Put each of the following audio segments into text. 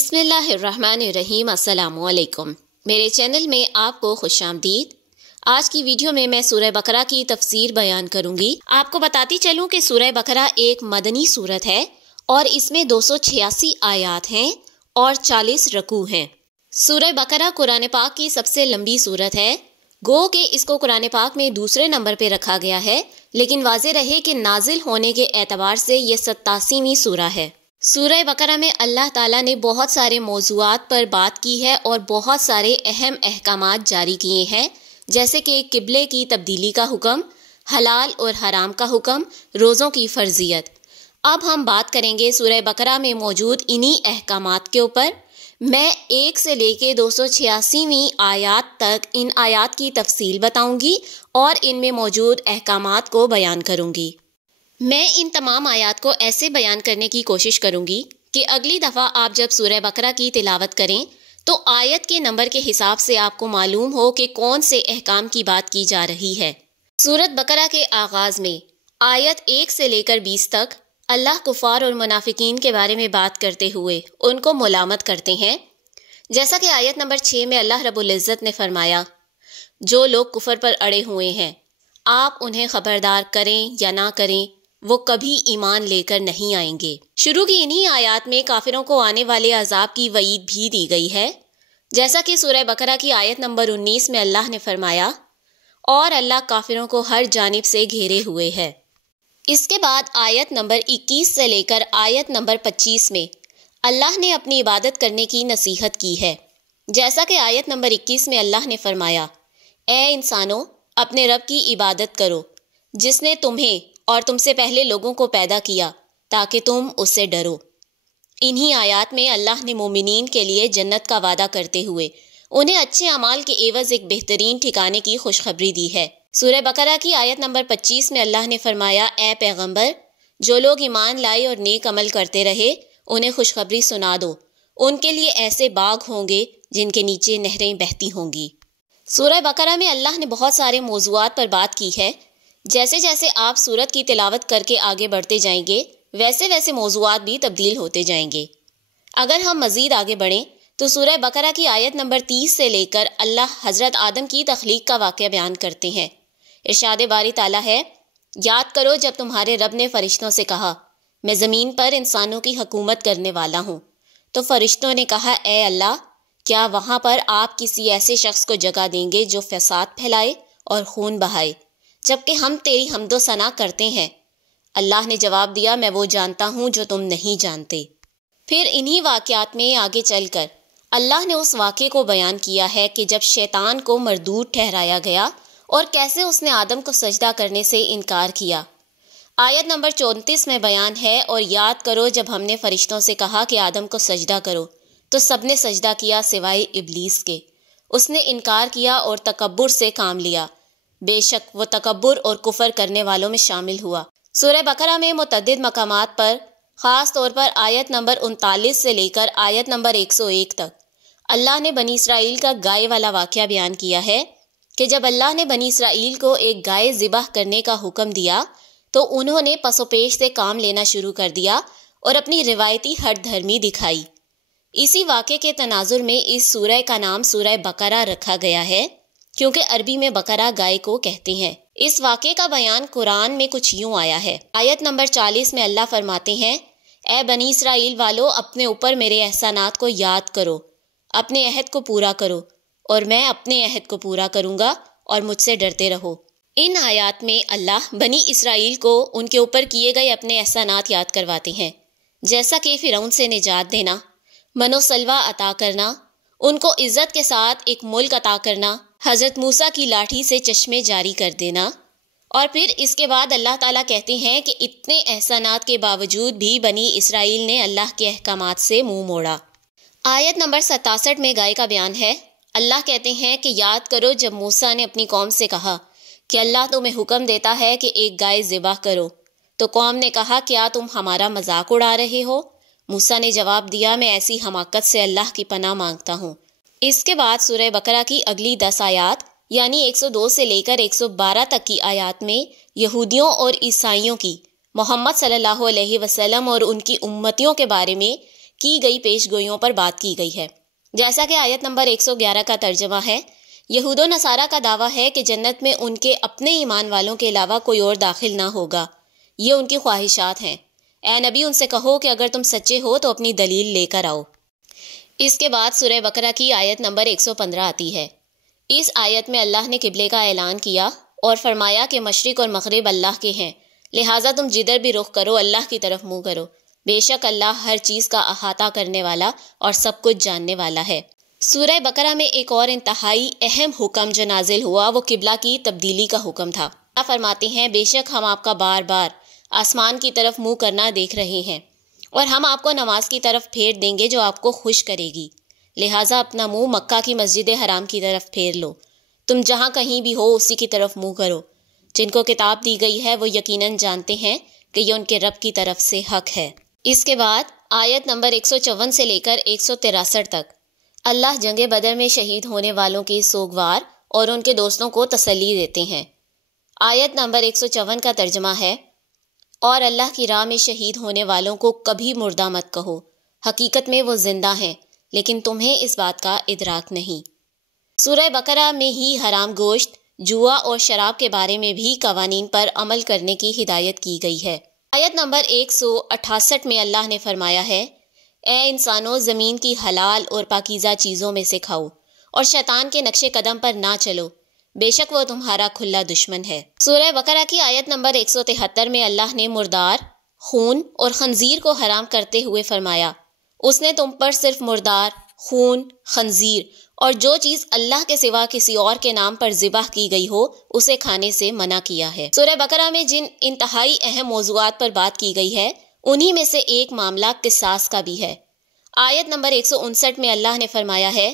بسم اللہ الرحمن الرحیم۔ السلام علیکم، میرے چینل میں آپ کو خوش آمدید۔ آج کی ویڈیو میں سورہ بقرہ کی تفسیر بیان کروں گی۔ آپ کو بتاتی چلوں کہ سورہ بقرہ ایک مدنی سورت ہے اور اس میں 286 آیات ہیں اور 40 رکوع ہیں۔ سورہ بقرہ قرآن پاک کی سب سے لمبی سورت ہے، گو کہ اس کو قرآن پاک میں دوسرے نمبر پہ رکھا گیا ہے، لیکن واضح رہے کہ نازل ہونے کے اعتبار سے یہ 87ویں سورہ ہے۔ سورہ بقرہ میں اللہ تعالیٰ نے بہت سارے موضوعات پر بات کی ہے اور بہت سارے اہم احکامات جاری کیے ہیں، جیسے کہ قبلے کی تبدیلی کا حکم، حلال اور حرام کا حکم، روزوں کی فرضیت۔ اب ہم بات کریں گے سورہ بقرہ میں موجود انہی احکامات کے اوپر۔ میں 1 سے لے کے 286ویں آیات تک ان آیات کی تفصیل بتاؤں گی اور ان میں موجود احکامات کو بیان کروں گی۔ میں ان تمام آیات کو ایسے بیان کرنے کی کوشش کروں گی کہ اگلی دفعہ آپ جب سورہ بقرہ کی تلاوت کریں تو آیت کے نمبر کے حساب سے آپ کو معلوم ہو کہ کون سے احکام کی بات کی جا رہی ہے۔ سورۃ بقرہ کے آغاز میں آیت 1 سے لے کر 20 تک اللہ کفار اور منافقین کے بارے میں بات کرتے ہوئے ان کو ملامت کرتے ہیں، جیسا کہ آیت نمبر 6 میں اللہ رب العزت نے فرمایا، جو لوگ کفر پر اڑے ہوئے ہیں آپ انہیں خبردار کریں یا نہ کریں، وہ کبھی ایمان لے کر نہیں آئیں گے۔ شروع کی انہی آیات میں کافروں کو آنے والے عذاب کی وعید بھی دی گئی ہے، جیسا کہ سورہ بقرہ کی آیت نمبر 19 میں اللہ نے فرمایا، اور اللہ کافروں کو ہر جانب سے گھیرے ہوئے ہے۔ اس کے بعد آیت نمبر 21 سے لے کر آیت نمبر 25 میں اللہ نے اپنی عبادت کرنے کی نصیحت کی ہے، جیسا کہ آیت نمبر 21 میں اللہ نے فرمایا، اے انسانوں اپنے رب کی عبادت کرو جس نے تمہیں اور تم سے پہلے لوگوں کو پیدا کیا تاکہ تم اس سے ڈرو۔ انہی آیات میں اللہ نے مومنین کے لیے جنت کا وعدہ کرتے ہوئے انہیں اچھے اعمال کے عوض ایک بہترین ٹھکانے کی خوشخبری دی ہے۔ سورہ بقرہ کی آیت نمبر 25 میں اللہ نے فرمایا، اے پیغمبر جو لوگ ایمان لائے اور نیک عمل کرتے رہے انہیں خوشخبری سنا دو، ان کے لیے ایسے باغ ہوں گے جن کے نیچے نہریں بہتی ہوں گی۔ سورہ بقرہ میں اللہ نے بہت سارے موضوعات پر بات کی ہے۔ جیسے جیسے آپ سورت کی تلاوت کر کے آگے بڑھتے جائیں گے ویسے ویسے موضوعات بھی تبدیل ہوتے جائیں گے۔ اگر ہم مزید آگے بڑھیں تو سورہ بقرہ کی آیت نمبر 30 سے لے کر اللہ حضرت آدم کی تخلیق کا واقعہ بیان کرتے ہیں۔ ارشاد باری تعالیٰ ہے، یاد کرو جب تمہارے رب نے فرشتوں سے کہا میں زمین پر انسانوں کی حکومت کرنے والا ہوں، تو فرشتوں نے کہا، اے اللہ کیا وہاں پر آپ کسی ایسے شخص کو جگہ دیں گے جو فساد پھیلائے اور خون بہائے، جبکہ ہم تیری حمد و ثنا کرتے ہیں؟ اللہ نے جواب دیا، میں وہ جانتا ہوں جو تم نہیں جانتے۔ پھر انہی واقعات میں آگے چل کر اللہ نے اس واقعے کو بیان کیا ہے کہ جب شیطان کو مردود ٹھہرایا گیا اور کیسے اس نے آدم کو سجدہ کرنے سے انکار کیا۔ آیت نمبر 34 میں بیان ہے، اور یاد کرو جب ہم نے فرشتوں سے کہا کہ آدم کو سجدہ کرو تو سب نے سجدہ کیا سوائے ابلیس کے، اس نے انکار کیا اور تکبر سے کام لیا، بے شک وہ تکبر اور کفر کرنے والوں میں شامل ہوا۔ سورہ بقرہ میں متعدد مقامات پر، خاص طور پر آیت نمبر 39 سے لے کر آیت نمبر 101 تک اللہ نے بنی اسرائیل کا گائے والا واقعہ بیان کیا ہے کہ جب اللہ نے بنی اسرائیل کو ایک گائے ذبح کرنے کا حکم دیا تو انہوں نے پس و پیش سے کام لینا شروع کر دیا اور اپنی روایتی ہٹ دھرمی دکھائی۔ اسی واقعے کے تناظر میں اس سورہ کا نام سورہ بقرہ رکھا گیا ہے، کیونکہ عربی میں بقرہ گائے کو کہتے ہیں۔ اس واقعے کا بیان قرآن میں کچھ یوں آیا ہے۔ آیت نمبر 40 میں اللہ فرماتے ہیں، اے بنی اسرائیل والو اپنے اوپر میرے احسانات کو یاد کرو، اپنے عہد کو پورا کرو، اور میں اپنے عہد کو پورا کروں گا، اور مجھ سے ڈرتے رہو۔ ان آیات میں اللہ بنی اسرائیل کو ان کے اوپر کیے گئے اپنے احسانات یاد کرواتے ہیں، جیسا کہ فرعون سے نجات دینا، من و سلوہ عطا کرنا، ان کو عزت کے ساتھ ایک ملک عطا کرنا، حضرت موسیٰ کی لاٹھی سے چشمے جاری کر دینا، اور پھر اس کے بعد اللہ تعالیٰ کہتے ہیں کہ اتنے احسانات کے باوجود بھی بنی اسرائیل نے اللہ کے احکامات سے منہ موڑا۔ آیت نمبر 67 میں گائے کا بیان ہے۔ اللہ کہتے ہیں کہ یاد کرو جب موسیٰ نے اپنی قوم سے کہا کہ اللہ تمہیں حکم دیتا ہے کہ ایک گائے ذبح کرو، تو قوم نے کہا کیا تم ہمارا مذاق اڑا رہے ہو؟ موسیٰ نے جواب دیا، میں ایسی حماقت سے اللہ کی پناہ مانگتا ہوں۔ اس کے بعد سورہ بقرہ کی اگلی 10 آیات یعنی 102 سے لے کر 112 تک کی آیات میں یہودیوں اور عیسائیوں کی محمد صلی اللہ علیہ وسلم اور ان کی امتیوں کے بارے میں کی گئی پیش گوئیوں پر بات کی گئی ہے، جیسا کہ آیت نمبر 111 کا ترجمہ ہے۔ یہود و نصارہ کا دعویٰ ہے کہ جنت میں ان کے اپنے ایمان والوں کے علاوہ کوئی اور داخل نہ ہوگا، یہ ان کی خواہشات ہیں۔ اے نبی ان سے کہو کہ اگر تم سچے ہو تو اپنی دلیل لے کر آؤ۔ اس کے بعد سورہ بقرہ کی آیت نمبر 115 آتی ہے۔ اس آیت میں اللہ نے قبلے کا اعلان کیا اور فرمایا کہ مشرق اور مغرب اللہ کے ہیں، لہٰذا تم جدھر بھی رخ کرو اللہ کی طرف منہ کرو، بے شک اللہ ہر چیز کا احاطہ کرنے والا اور سب کچھ جاننے والا ہے۔ سورہ بقرہ میں ایک اور انتہائی اہم حکم جو نازل ہوا وہ قبلہ کی تبدیلی کا حکم تھا۔ اللہ فرماتے ہیں بے شک ہم آپ کا بار بار آسمان کی طرف منہ کرنا دیکھ رہے ہیں اور ہم آپ کو نماز کی طرف پھیر دیں گے جو آپ کو خوش کرے گی، لہٰذا اپنا منہ مکہ کی مسجد حرام کی طرف پھیر لو، تم جہاں کہیں بھی ہو اسی کی طرف منہ کرو، جن کو کتاب دی گئی ہے وہ یقیناً جانتے ہیں کہ یہ ان کے رب کی طرف سے حق ہے۔ اس کے بعد آیت نمبر 154 سے لے کر 163 تک اللہ جنگ بدر میں شہید ہونے والوں کے سوگوار اور ان کے دوستوں کو تسلی دیتے ہیں۔ آیت نمبر 154 کا ترجمہ ہے، اور اللہ کی راہ میں شہید ہونے والوں کو کبھی مردہ مت کہو، حقیقت میں وہ زندہ ہیں لیکن تمہیں اس بات کا ادراک نہیں۔ سورہ بقرہ میں ہی حرام گوشت، جوا اور شراب کے بارے میں بھی قوانین پر عمل کرنے کی ہدایت کی گئی ہے۔ آیت نمبر 168 میں اللہ نے فرمایا ہے، اے انسانوں زمین کی حلال اور پاکیزہ چیزوں میں سے کھاؤ اور شیطان کے نقش قدم پر نہ چلو، بے شک وہ تمہارا کھلا دشمن ہے۔ سورہ بقرہ کی آیت نمبر 173 میں اللہ نے مردار، خون اور خنزیر کو حرام کرتے ہوئے فرمایا، اس نے تم پر صرف مردار، خون، خنزیر اور جو چیز اللہ کے سوا کسی اور کے نام پر ذبح کی گئی ہو اسے کھانے سے منع کیا ہے۔ سورہ بقرہ میں جن انتہائی اہم موضوعات پر بات کی گئی ہے انہی میں سے ایک معاملہ قصاص کا بھی ہے۔ آیت نمبر 159 میں اللہ نے فرمایا ہے،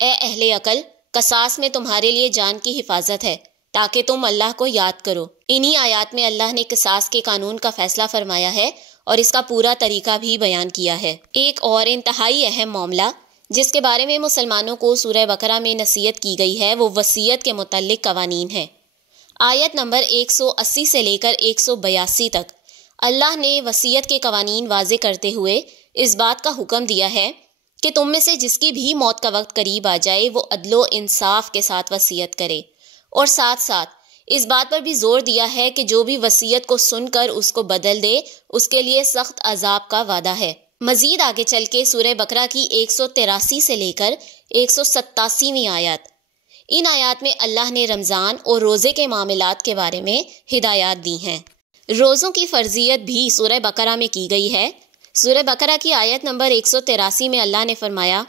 اے اہل عقل، قصاص میں تمہارے لیے جان کی حفاظت ہے تاکہ تم اللہ کو یاد کرو۔ انہی آیات میں اللہ نے قصاص کے قانون کا فیصلہ فرمایا ہے اور اس کا پورا طریقہ بھی بیان کیا ہے۔ ایک اور انتہائی اہم معاملہ جس کے بارے میں مسلمانوں کو سورہ بقرہ میں نصیحت کی گئی ہے وہ وصیت کے متعلق قوانین ہیں۔ آیت نمبر 180 سے لے کر 182 تک اللہ نے وصیت کے قوانین واضح کرتے ہوئے اس بات کا حکم دیا ہے کہ تم میں سے جس کی بھی موت کا وقت قریب آ جائے وہ عدل و انصاف کے ساتھ وصیت کرے، اور ساتھ ساتھ اس بات پر بھی زور دیا ہے کہ جو بھی وصیت کو سن کر اس کو بدل دے اس کے لیے سخت عذاب کا وعدہ ہے۔ مزید آگے چل کے سورہ بقرہ کی 183 سے لے کر 187ویں آیات، ان آیات میں اللہ نے رمضان اور روزے کے معاملات کے بارے میں ہدایات دی ہیں۔ روزوں کی فرضیت بھی سورہ بقرہ میں کی گئی ہے۔ سورہ بقرہ کی آیت نمبر 183 میں اللہ نے فرمایا،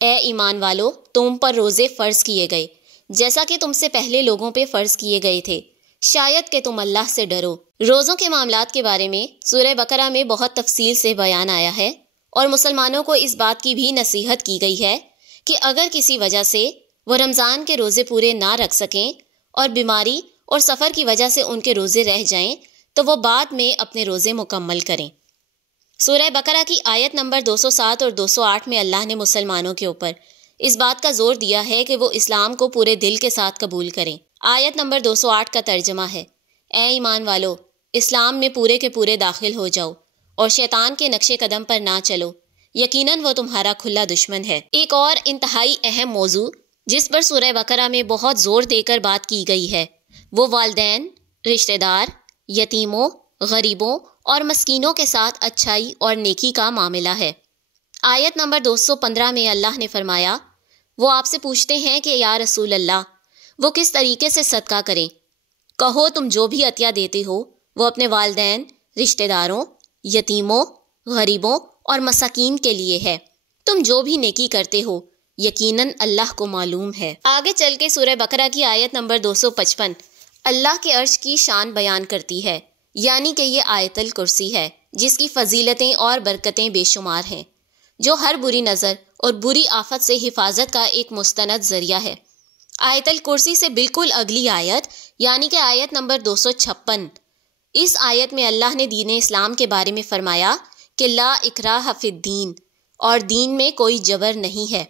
اے ایمان والو، تم پر روزے فرض کیے گئے جیسا کہ تم سے پہلے لوگوں پہ فرض کیے گئے تھے، شاید کہ تم اللہ سے ڈرو۔ روزوں کے معاملات کے بارے میں سورہ بقرہ میں بہت تفصیل سے بیان آیا ہے اور مسلمانوں کو اس بات کی بھی نصیحت کی گئی ہے کہ اگر کسی وجہ سے وہ رمضان کے روزے پورے نہ رکھ سکیں اور بیماری اور سفر کی وجہ سے ان کے روزے رہ جائیں تو وہ بعد میں اپنے روزے مکمل کریں۔ سورہ بقرہ کی آیت نمبر 207 اور 208 میں اللہ نے مسلمانوں کے اوپر اس بات کا زور دیا ہے کہ وہ اسلام کو پورے دل کے ساتھ قبول کریں۔ آیت نمبر 208 کا ترجمہ ہے، اے ایمان والو، اسلام میں پورے کے پورے داخل ہو جاؤ اور شیطان کے نقش قدم پر نہ چلو، یقیناً وہ تمہارا کھلا دشمن ہے۔ ایک اور انتہائی اہم موضوع جس پر سورہ بقرہ میں بہت زور دے کر بات کی گئی ہے وہ والدین، رشتہ دار، یتیموں، غریبوں اور مسکینوں کے ساتھ اچھائی اور نیکی کا معاملہ ہے۔ آیت نمبر 215 میں اللہ نے فرمایا، وہ آپ سے پوچھتے ہیں کہ یا رسول اللہ وہ کس طریقے سے صدقہ کریں؟ کہو تم جو بھی عطیہ دیتے ہو وہ اپنے والدین، رشتہ داروں، یتیموں، غریبوں اور مساکین کے لیے ہے، تم جو بھی نیکی کرتے ہو یقیناً اللہ کو معلوم ہے۔ آگے چل کے سورہ بقرہ کی آیت نمبر 255 اللہ کے عرش کی شان بیان کرتی ہے، یعنی کہ یہ آیت الکرسی ہے جس کی فضیلتیں اور برکتیں بے شمار ہیں، جو ہر بری نظر اور بری آفت سے حفاظت کا ایک مستند ذریعہ ہے۔ آیت الکرسی سے بالکل اگلی آیت یعنی کہ آیت نمبر 256، اس آیت میں اللہ نے دین اسلام کے بارے میں فرمایا کہ لا اکراہ فی الدین، اور دین میں کوئی جبر نہیں ہے۔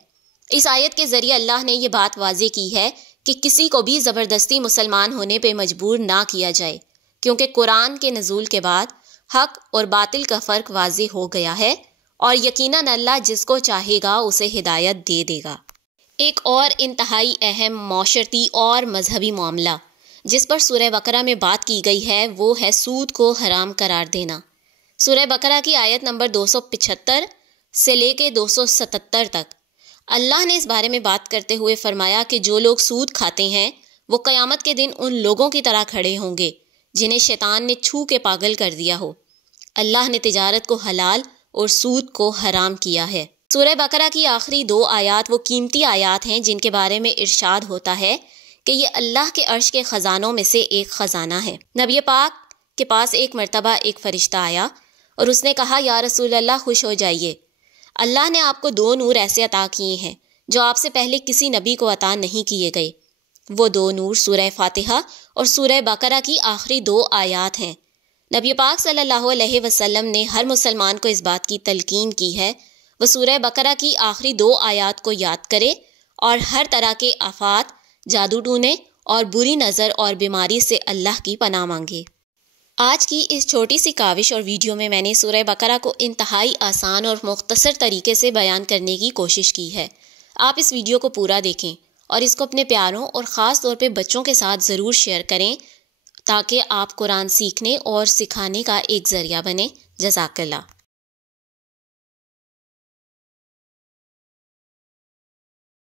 اس آیت کے ذریعے اللہ نے یہ بات واضح کی ہے کہ کسی کو بھی زبردستی مسلمان ہونے پہ مجبور نہ کیا جائے، کیونکہ قرآن کے نزول کے بعد حق اور باطل کا فرق واضح ہو گیا ہے اور یقیناً اللہ جس کو چاہے گا اسے ہدایت دے دے گا۔ ایک اور انتہائی اہم معاشرتی اور مذہبی معاملہ جس پر سورہ بقرہ میں بات کی گئی ہے وہ ہے سود کو حرام قرار دینا۔ سورہ بقرہ کی آیت نمبر 275 سے لے کے 277 تک اللہ نے اس بارے میں بات کرتے ہوئے فرمایا کہ جو لوگ سود کھاتے ہیں وہ قیامت کے دن ان لوگوں کی طرح کھڑے ہوں گے جنہیں شیطان نے چھو کے پاگل کر دیا ہو۔ اللہ نے تجارت کو حلال اور سود کو حرام کیا ہے۔ سورہ بقرہ کی آخری 2 آیات وہ قیمتی آیات ہیں جن کے بارے میں ارشاد ہوتا ہے کہ یہ اللہ کے عرش کے خزانوں میں سے ایک خزانہ ہے۔ نبی پاک کے پاس ایک مرتبہ ایک فرشتہ آیا اور اس نے کہا یا رسول اللہ خوش ہو جائیے، اللہ نے آپ کو 2 نور ایسے عطا کیے ہیں جو آپ سے پہلے کسی نبی کو عطا نہیں کیے گئے۔ وہ 2 نور سورہ فاتحہ اور سورہ بقرہ کی آخری 2 آیات ہیں۔ نبی پاک صلی اللہ علیہ وسلم نے ہر مسلمان کو اس بات کی تلقین کی ہے وہ سورہ بقرہ کی آخری 2 آیات کو یاد کرے اور ہر طرح کے آفات، جادو ٹونے اور بری نظر اور بیماری سے اللہ کی پناہ مانگے۔ آج کی اس چھوٹی سی کاوش اور ویڈیو میں نے سورہ بقرہ کو انتہائی آسان اور مختصر طریقے سے بیان کرنے کی کوشش کی ہے۔ آپ اس ویڈیو کو پورا دیکھیں اور اس کو اپنے پیاروں اور خاص طور پہ بچوں کے ساتھ ضرور شیئر کریں تاکہ آپ قرآن سیکھنے اور سکھانے کا ایک ذریعہ بنے۔ جزاک اللہ۔